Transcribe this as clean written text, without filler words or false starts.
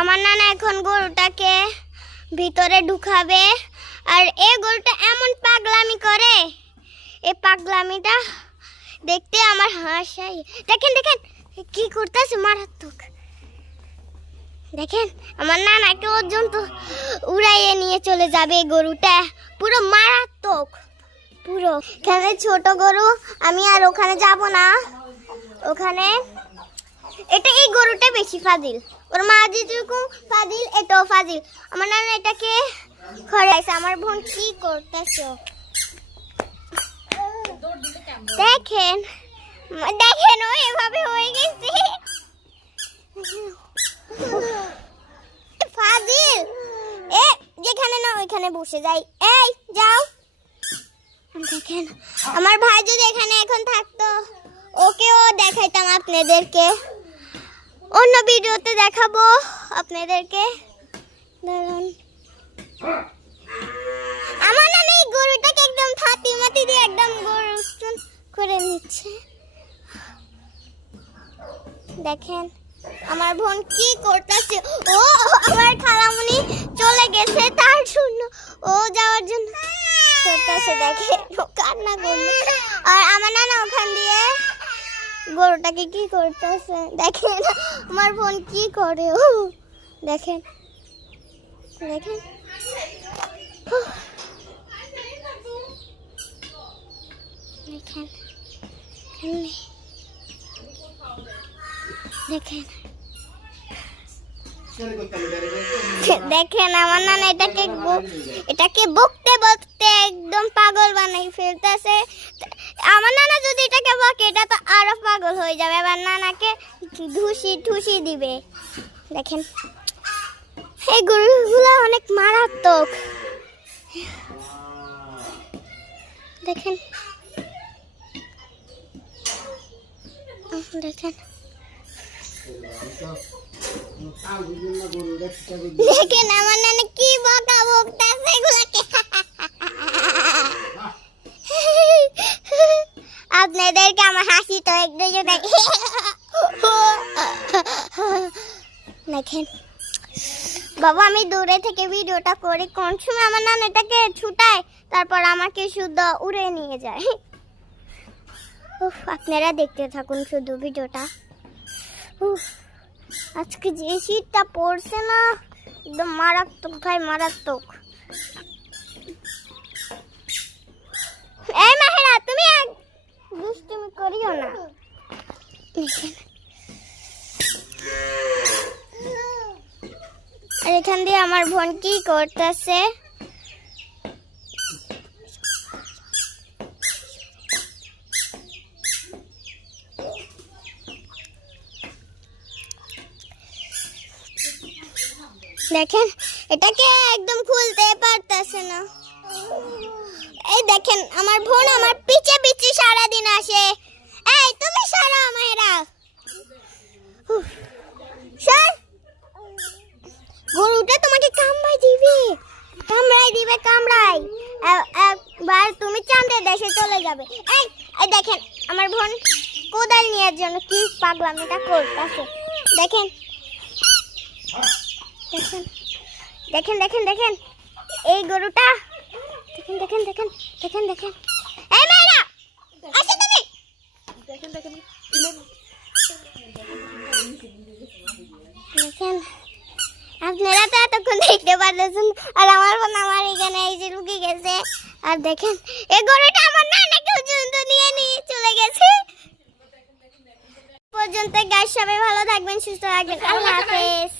আমার নানা এখন গরুটাকে ভিতরে ঢুকাবে। আর এই গরুটা এমন পাগলামি করে, এই পাগলামিটা দেখতে আমার হাসাই। দেখেন দেখেন কি করতেছে, মারাত্মক। দেখেন আমার নানাকে পর্যন্ত উড়াইয়ে নিয়ে চলে যাবে এই গরুটা, পুরো মারাত্মক পুরো। এখানে ছোট গরু, আমি আর ওখানে যাব না। ওখানে এটা এই গরুটা বেশি ফাজিল, ওর মা যেরকম ফাজিল এটাও ফাজিল। আমার নানা এটাকে খড়াইছে। আমার বোন কি করতেছে দেখেন, দেখেন ও এভাবে হয়ে গেছে ফাজিল। এ যেখানে না ওইখানে বসে যাই, এই যাও। দেখেন আমার ভাই যদি এখানে এখন থাকতো, ওকেও দেখাইতাম আপনাদেরকে, অন্য ভিডিওতে দেখাবো আপনাদেরকে। দাঁড়ান, আমার নানা এই গরুটাকে একদম ফাতি মাতি দিয়ে একদম গরু করে নিচ্ছে। দেখেন আমার বোন কি করতেছে। ও আমার খালামণি চলে গেছে, তার জন্য ও যাওয়ার জন্য করতেছে। দেখেন ও কান্না করলো। আর আমার নানা ওখান দিয়ে গরুটাকে কি করতেছে। দেখেন আমার বোন কি করে, ও দেখেন দেখেন। দেখেন দেখেন দেখেন আমার নানা এটাকে বকতে বকতে একদম পাগল বানাই ফেলতেছে। আমার নানা যদি এটাকে বকে, এটা তো আরো পাগল হয়ে যাবে, আমার নানাকে ঠুসি দিবে। দেখেন এই গরুগুলো অনেক মারাত্মক। দেখেন দেখেন দেখেন আমার নানা কি বকা বকতেছে এগুলাকে। আপনাদেরকে আমার হাসি তো একদম দেখেন। বাবা আমি দূরে থেকে ভিডিওটা করি, কোন সময় আমার নানা এটাকে ছুটায়, তারপর আমাকে শুধু উড়ে নিয়ে যায়। আপনারা দেখতে থাকুন শুধু ভিডিওটা। আজকে যে শীতটা পড়ছে না, একদম মারাত্মক ভাই, মারাত্মক। এই মাহেরা তুমি দুষ্টুমি করিও না। আর এখান দিয়ে আমার বোন কি করতেছে। দেখেন এটাকে একদম খুলতে পারতেছে না। এই দেখেন আমার বোন আমার পিছে পিছে সারাদিন আসে। এই তুমি সরো মায়েরা, সর। গরুটা তোমাকে কামড়াই দিবে, কামড়াই। একবার তুমি চাঁদের দেশে চলে যাবে। এই দেখেন আমার বোন কোদাল নেওয়ার জন্য কি পাগলামিটা করতেছে। দেখেন দেখেন দেখেন দেখেন দেখেন এই গরুটা, দেখেন দেখেন দেখেন দেখেন দেখেন। এই মেয়েরা আসো তুমি, দেখেন দেখেন দেখেন। আপনারা তো এতক্ষণ দেখতে পাচ্ছেন, আর আমার বোন আমার এখানে এই যে লুকে গেছে। আর দেখেন এই গরুটা আমার নানাকে পর্যন্ত নিয়ে চলে গেছে। পর্যন্ত গাইস সবাই ভালো থাকবেন, সুস্থ থাকবেন, আল্লাহ হাফেজ।